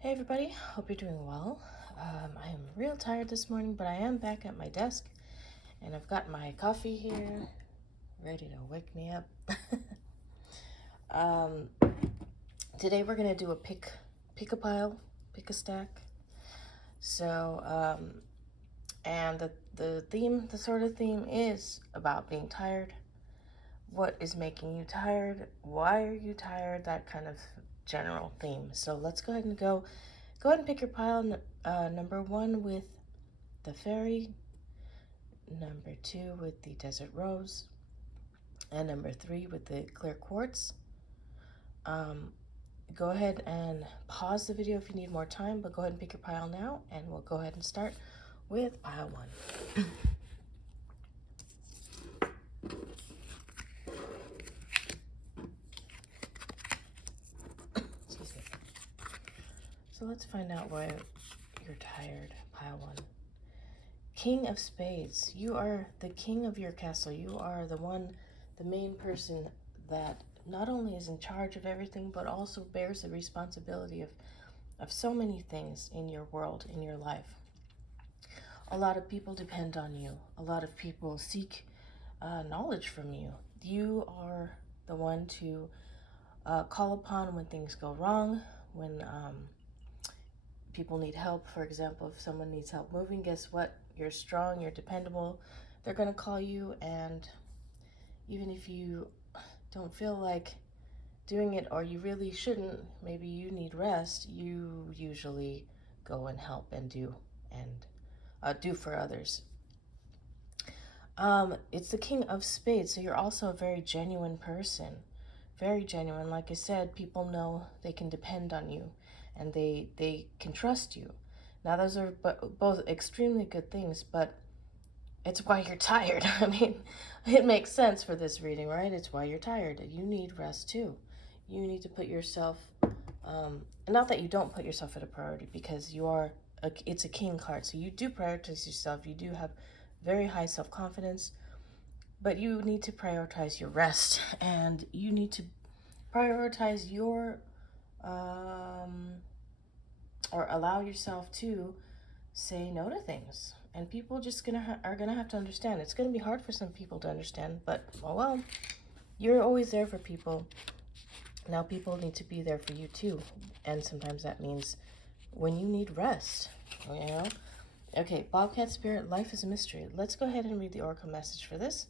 Hey everybody, hope you're doing well. I am real tired this morning, but I am back at my desk and I've got my coffee here ready to wake me up. um, Today we're going to do a pick a pile, pick a stack. So, and the theme, the sort of theme is about being tired. What is making you tired? Why are you tired? That kind of general theme. So let's go ahead and go ahead and pick your pile. Number one with the fairy, number 2 with the desert rose, and number 3 with the clear quartz. Go ahead and pause the video if you need more time, but go ahead and pick your pile now, and we'll go ahead and start with pile 1. Excuse me. So let's find out why you're tired. Pile 1. King of Spades. You are the king of your castle. You are the main person that not only is in charge of everything, but also bears the responsibility of so many things in your world, in your life. A lot of people depend on you. A lot of people seek knowledge from you. You are the one to call upon when things go wrong, when people need help. For example, if someone needs help moving, guess what? You're strong, you're dependable. They're going to call you, and even if you don't feel like doing it, or you really shouldn't, maybe you need rest, you usually go and help and do for others. It's the King of Spades, so you're also a very genuine person. Very genuine. Like I said, people know they can depend on you and they can trust you. Now, those are both extremely good things, but it's why you're tired. I mean, it makes sense for this reading, right? It's why you're tired. You need rest too. You need to put yourself, not that you don't put yourself at a priority, because it's a king card. So you do prioritize yourself. You do have very high self-confidence, but you need to prioritize your rest, and you need to prioritize your, or allow yourself to say no to things. And people just are gonna have to understand. It's gonna be hard for some people to understand, but oh well, you're always there for people. Now people need to be there for you too, and sometimes that means when you need rest, you know. Okay, Bobcat Spirit, life is a mystery. Let's go ahead and read the oracle message for this.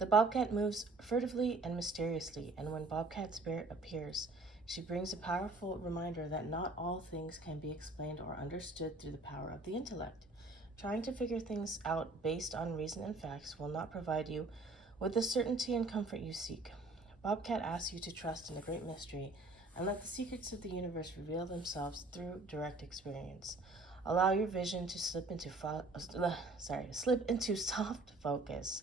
The bobcat moves furtively and mysteriously, and when Bobcat Spirit appears, she brings a powerful reminder that not all things can be explained or understood through the power of the intellect. Trying to figure things out based on reason and facts will not provide you with the certainty and comfort you seek. Bobcat asks you to trust in the great mystery and let the secrets of the universe reveal themselves through direct experience. Allow your vision to slip into soft focus,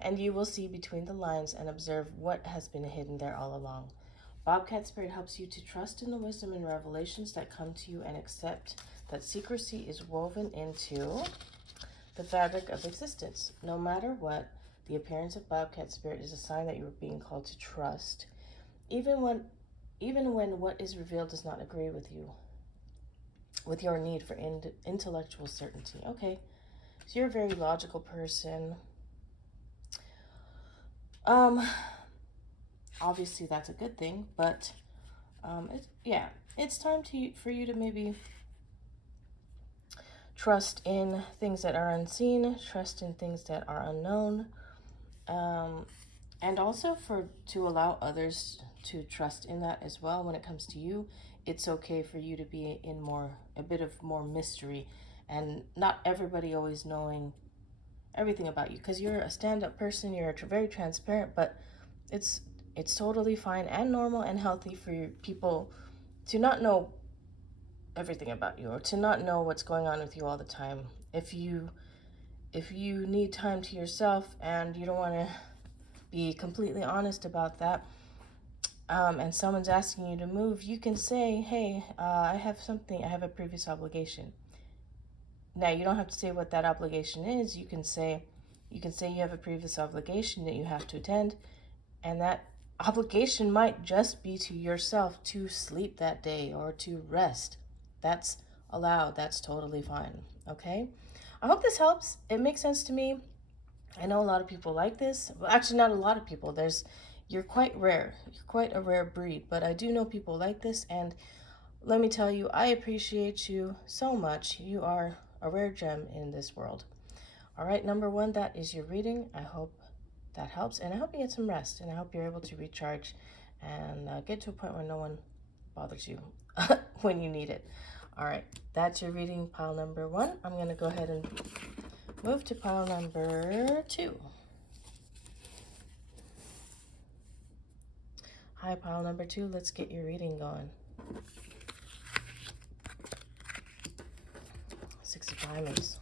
and you will see between the lines and observe what has been hidden there all along. Bobcat Spirit helps you to trust in the wisdom and revelations that come to you and accept that secrecy is woven into the fabric of existence. No matter what, the appearance of Bobcat Spirit is a sign that you are being called to trust, even when what is revealed does not agree with your need for intellectual certainty. Okay, so you're a very logical person. Obviously that's a good thing, but it's time for you to maybe trust in things that are unseen, trust in things that are unknown, and also to allow others to trust in that as well. When it comes to you, it's okay for you to be in a bit of more mystery, and not everybody always knowing everything about you, because you're a stand-up person, you're very transparent, but it's totally fine and normal and healthy for people to not know everything about you, or to not know what's going on with you all the time. If you need time to yourself and you don't want to be completely honest about that, and someone's asking you to move, you can say, hey, I have a previous obligation. Now, you don't have to say what that obligation is. You can say you have a previous obligation that you have to attend, and that obligation might just be to yourself to sleep that day or to rest. That's allowed. That's totally fine. Okay? I hope this helps. It makes sense to me. I know a lot of people like this. Well, actually, not a lot of people. You're quite rare. You're quite a rare breed. But I do know people like this. And let me tell you, I appreciate you so much. You are a rare gem in this world. All right, number one, that is your reading. I hope that helps. And I hope you get some rest. And I hope you're able to recharge and get to a point where no one bothers you when you need it. All right, that's your reading, pile number one. I'm going to go ahead and move to pile number two. Hi, pile number two. Let's get your reading going. Six of Diamonds.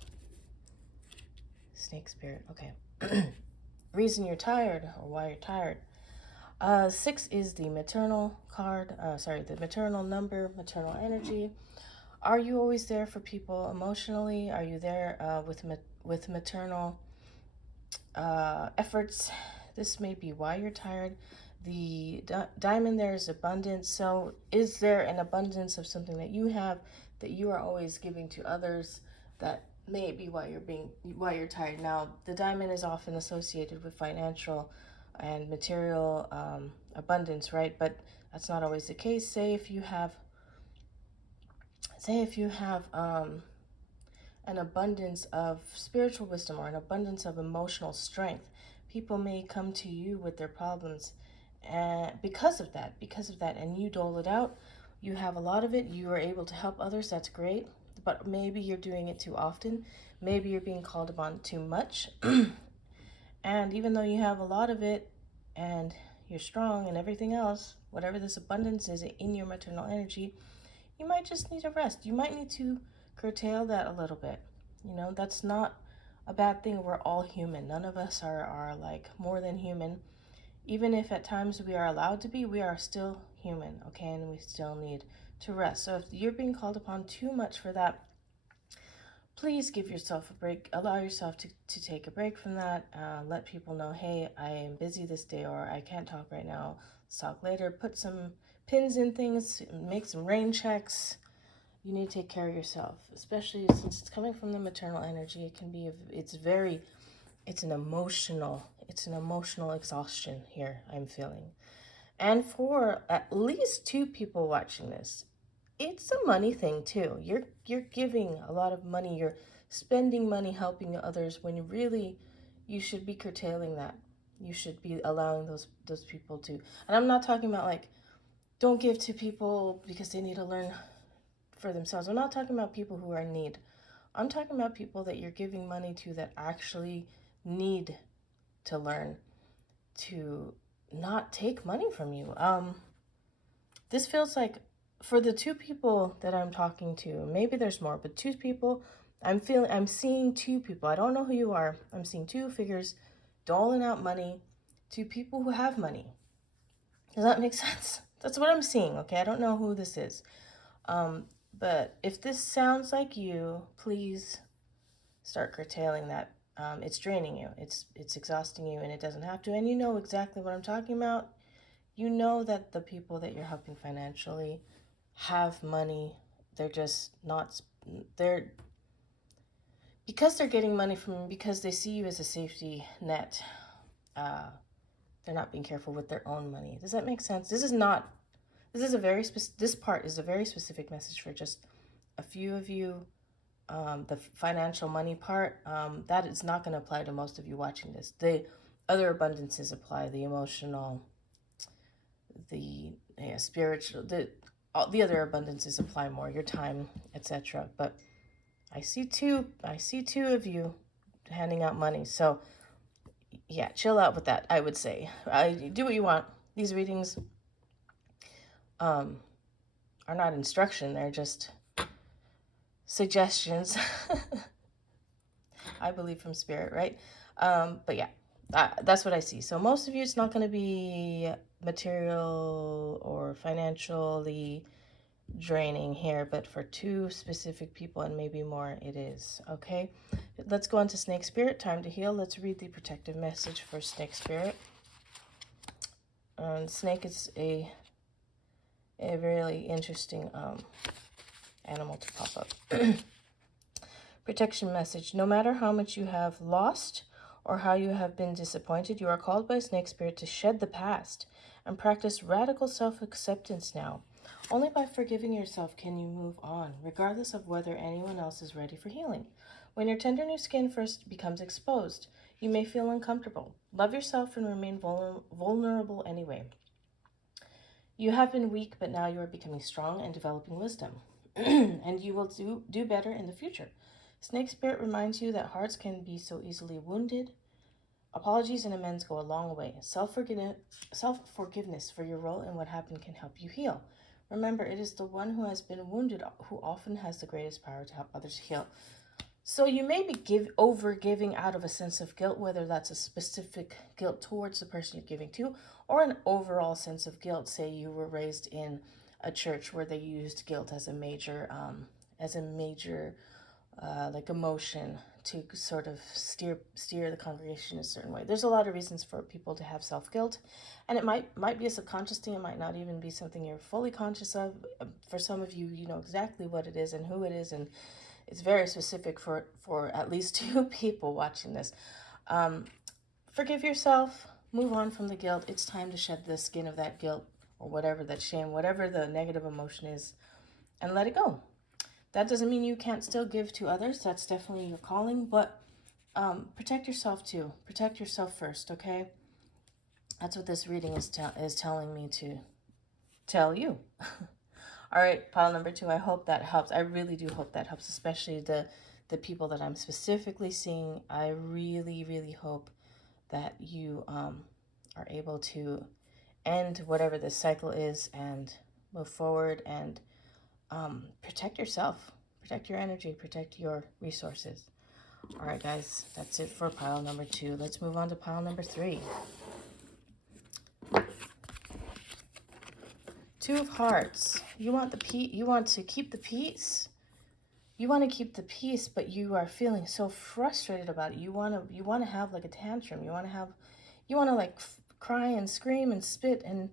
Snake Spirit. Okay. Reason you're tired or why you're tired. Six is the maternal card. The maternal number, maternal energy. Are you always there for people emotionally? Are you there with maternal efforts? This may be why you're tired. The diamond there is abundance. So is there an abundance of something that you have that you are always giving to others? That may be why you're tired. Now, the diamond is often associated with financial and material abundance, right? But that's not always the case. Say if you have an abundance of spiritual wisdom or an abundance of emotional strength, people may come to you with their problems, and because of that, and you dole it out. You have a lot of it. You are able to help others. That's great. But maybe you're doing it too often. Maybe you're being called upon too much. And even though you have a lot of it and you're strong and everything else, whatever this abundance is in your maternal energy, you might just need a rest. You might need to curtail that a little bit. You know, that's not a bad thing. We're all human. None of us are like more than human. Even if at times we are allowed to be, we are still human, okay? And we still need to rest. So if you're being called upon too much for that, please give yourself a break. Allow yourself to take a break from that. Let people know, hey, I am busy this day, or I can't talk right now. Let's talk later. Put some pins in things. Make some rain checks. You need to take care of yourself, especially since it's coming from the maternal energy. It can be, it's an emotional exhaustion here, I'm feeling. And for at least two people watching this, it's a money thing too. You're giving a lot of money. You're spending money helping others when you should be curtailing that. You should be allowing those people to. And I'm not talking about like, don't give to people because they need to learn for themselves. I'm not talking about people who are in need. I'm talking about people that you're giving money to that actually need to learn to not take money from you. This feels like for the two people that I'm talking to, maybe there's more, but two people, I'm seeing two people. I don't know who you are. I'm seeing two figures doling out money to people who have money. Does that make sense? That's what I'm seeing, okay? I don't know who this is. But if this sounds like you, please start curtailing that. It's draining you. It's exhausting you, and it doesn't have to. And you know exactly what I'm talking about. You know that the people that you're helping financially have money. They're just not, because they're getting money because they see you as a safety net. They're not being careful with their own money. Does that make sense? This part is a very specific message for just a few of you. The financial money part, that is not going to apply to most of you watching this. The other abundances apply, the emotional, the spiritual, the other abundances apply more, your time, etc. But I see two of you handing out money. So yeah, chill out with that, I would say. Do what you want. These readings are not instruction, they're just suggestions. I believe from spirit, right? But yeah, that's what I see. So most of you, it's not going to be material or financially draining here, but for two specific people and maybe more, it is. Okay, let's go on to Snake Spirit. Time to heal. Let's read the protective message for Snake Spirit. Snake is a really interesting animal to pop up. Protection message. No matter how much you have lost or how you have been disappointed, you are called by Snake Spirit to shed the past and practice radical self-acceptance now. Only by forgiving yourself can you move on, regardless of whether anyone else is ready for healing. When your tender new skin first becomes exposed, you may feel uncomfortable. Love yourself and remain vulnerable anyway. You have been weak, but now you are becoming strong and developing wisdom. And you will do better in the future. Snake Spirit reminds you that hearts can be so easily wounded. Apologies and amends go a long way. Self-forgiveness for your role in what happened can help you heal. Remember, it is the one who has been wounded who often has the greatest power to help others heal. So you may be giving out of a sense of guilt, whether that's a specific guilt towards the person you're giving to, or an overall sense of guilt. Say you were raised in a church where they used guilt as a major like emotion to sort of steer the congregation a certain way. There's a lot of reasons for people to have self-guilt, and it might be a subconscious thing. It might not even be something you're fully conscious of. For some of you, you know exactly what it is and who it is, and it's very specific for at least 2 people watching this. Forgive yourself. Move on from the guilt. It's time to shed the skin of that guilt or whatever, that shame, whatever the negative emotion is, and let it go. That doesn't mean you can't still give to others. That's definitely your calling, but protect yourself too. Protect yourself first, okay? That's what this reading is telling me to tell you. All right, pile number 2. I hope that helps. I really do hope that helps, especially the people that I'm specifically seeing. I really, really hope that you are able to end whatever this cycle is and move forward and protect yourself, protect your energy, protect your resources. All right, guys, that's it for pile number 2. Let's move on to pile number 3. 2 of Hearts. You want to keep the peace. You want to keep the peace, but you are feeling so frustrated about it. You want to have like a tantrum. You want to like cry and scream and spit and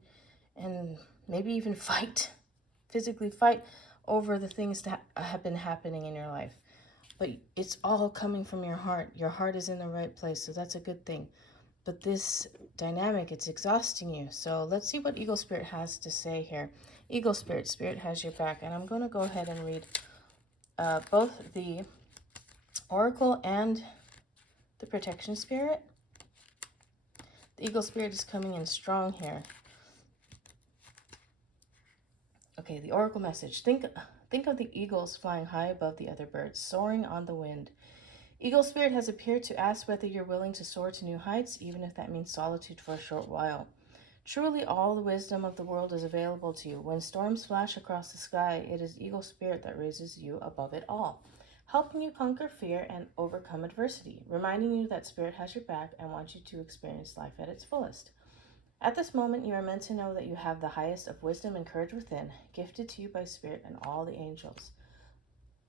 maybe even fight, physically fight over the things that have been happening in your life. But it's all coming from your heart. Your heart is in the right place, so that's a good thing. But this dynamic, it's exhausting you. So let's see what Eagle Spirit has to say here. Eagle Spirit, Spirit has your back. And I'm going to go ahead and read both the Oracle and the Protection Spirit. The Eagle Spirit is coming in strong here. Okay, the Oracle message. Think of the eagles flying high above the other birds, soaring on the wind. Eagle Spirit has appeared to ask whether you're willing to soar to new heights, even if that means solitude for a short while. Truly, all the wisdom of the world is available to you. When storms flash across the sky, it is Eagle Spirit that raises you above it all, helping you conquer fear and overcome adversity, reminding you that Spirit has your back and wants you to experience life at its fullest. At this moment, you are meant to know that you have the highest of wisdom and courage within, gifted to you by Spirit and all the angels.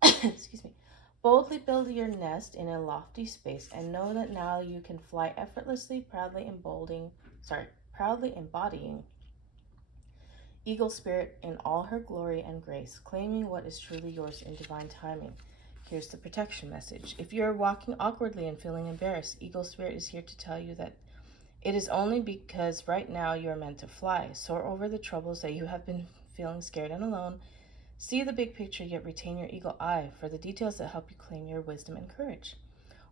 Excuse me. Boldly build your nest in a lofty space and know that now you can fly effortlessly, proudly embodying Eagle Spirit in all her glory and grace, claiming what is truly yours in divine timing. Here's the protection message. If you're walking awkwardly and feeling embarrassed, Eagle Spirit is here to tell you that it is only because right now you are meant to fly. Soar over the troubles that you have been feeling scared and alone. See the big picture, yet retain your eagle eye for the details that help you claim your wisdom and courage.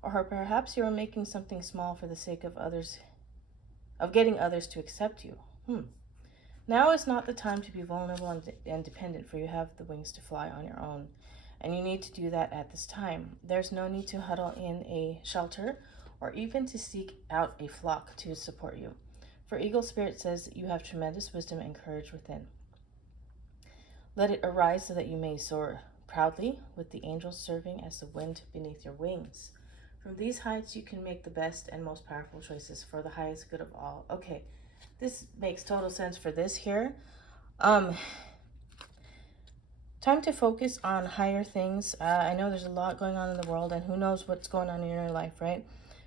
Or perhaps you are making something small for the sake of getting others to accept you. Now is not the time to be vulnerable and dependent, for you have the wings to fly on your own. And you need to do that at this time. There's no need to huddle in a shelter or even to seek out a flock to support you. For Eagle Spirit says that you have tremendous wisdom and courage within. Let it arise so that you may soar proudly, with the angels serving as the wind beneath your wings. From these heights, you can make the best and most powerful choices for the highest good of all. Okay, this makes total sense for this here. Time to focus on higher things. I know there's a lot going on in the world, and who knows what's going on in your life, right?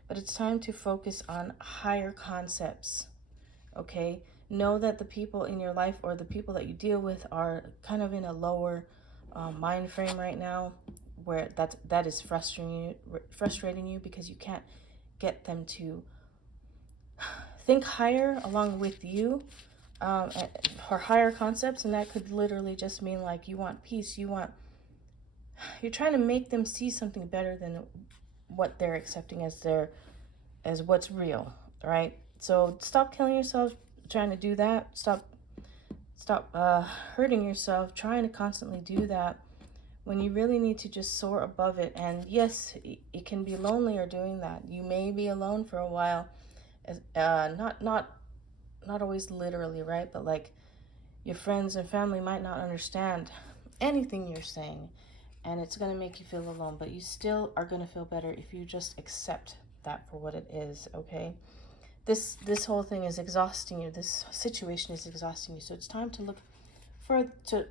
But it's time to focus on higher concepts, okay? Know that the people in your life or the people that you deal with are kind of in a lower mind frame right now, where that is frustrating you because you can't get them to think higher along with you, or higher concepts. And that could literally just mean like you want peace, you're trying to make them see something better than what they're accepting as what's real, right? So stop killing yourself trying to do that. Stop hurting yourself trying to constantly do that, when you really need to just soar above it. And yes, it can be lonelier doing that. You may be alone for a while, not always literally, right? But like, your friends and family might not understand anything you're saying, and it's going to make you feel alone, but you still are going to feel better if you just accept that for what it is, okay? This whole thing is exhausting you. This situation is exhausting you. So it's time to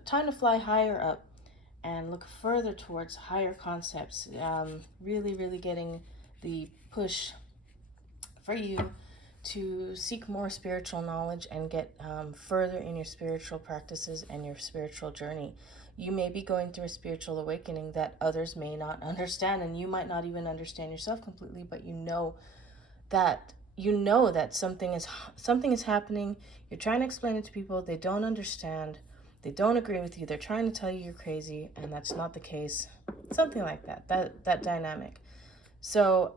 time to fly higher up and look further towards higher concepts. Really getting the push for you to seek more spiritual knowledge and get further in your spiritual practices and your spiritual journey. You may be going through a spiritual awakening that others may not understand, and you might not even understand yourself completely, but you know that something is happening. You're trying to explain it to people. They don't understand. They don't agree with you. They're trying to tell you you're crazy, and that's not the case. Something like that dynamic. So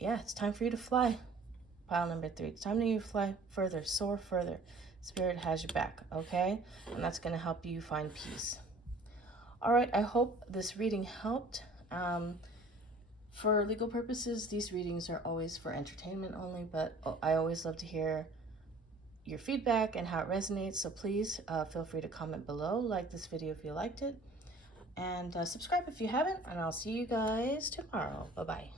yeah, it's time for you to fly. Pile number 3. It's time for you to fly further, soar further. Spirit has your back, okay? And that's going to help you find peace. All right, I hope this reading helped. For legal purposes, these readings are always for entertainment only, but I always love to hear your feedback and how it resonates. So please feel free to comment below, like this video if you liked it, and subscribe if you haven't, and I'll see you guys tomorrow. Bye-bye.